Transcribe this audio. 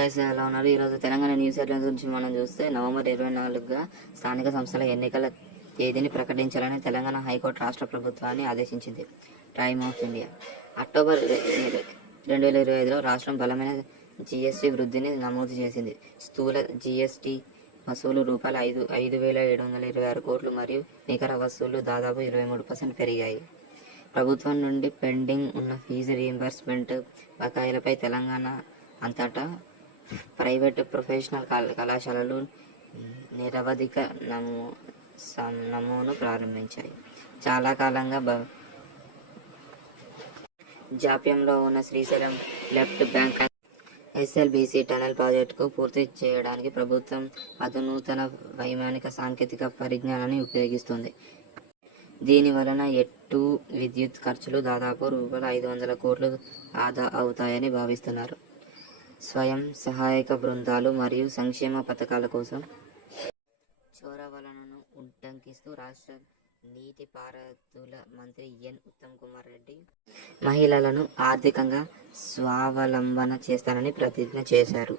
Guys, ఎలా ఉన్నారు? ఈరోజు తెలంగాణ న్యూస్ హెడ్లైన్స్ గురించి మనం చూస్తే నవంబర్ 24గా స్థానిక సంస్థల ఎన్నికల తేదీని ప్రకటించాలని తెలంగాణ హైకోర్టు రాష్ట్ర ప్రభుత్వాన్ని ఆదేశించింది. టైమ్ ఆఫ్ ఇండియా అక్టోబర్ 2025లో రాష్ట్రం బలమైన జీఎస్టీ వృద్ధిని నమోదు చేసింది. స్థూల జీఎస్టీ వసూలు రూపాయలు 5,726 కోట్లు మరియు నికర వసూళ్లు దాదాపు 23% పెరిగాయి. ప్రభుత్వం నుండి పెండింగ్ ఉన్న ఫీజు రీయింబర్స్మెంట్ బకాయిలపై తెలంగాణ అంతటా ప్రైవేటు ప్రొఫెషనల్ కళాశాలలు నిరవధిక నమోను ప్రారంభించాయి. చాలా కాలంగా జాప్యంలో ఉన్న Srisailam left bank SLBC tunnel ప్రాజెక్టుకు పూర్తి చేయడానికి ప్రభుత్వం అధునాతన వైమానిక సాంకేతిక పరిజ్ఞానాన్ని ఉపయోగిస్తుంది. దీని వలన ఎట్టు విద్యుత్ ఖర్చులు దాదాపు రూపాయలు 500 కోట్లు ఆదా అవుతాయని భావిస్తున్నారు. స్వయం సహాయక బృందాలు మరియు సంక్షేమ పథకాల కోసం చొరవలను ఉల్లంఘిస్తూ రాష్ట్ర నీటిపారుదల మంత్రి ఎన్. ఉత్తమ్ కుమార్ రెడ్డి మహిళలను ఆర్థికంగా స్వావలంబన చేస్తానని ప్రతిజ్ఞ చేశారు.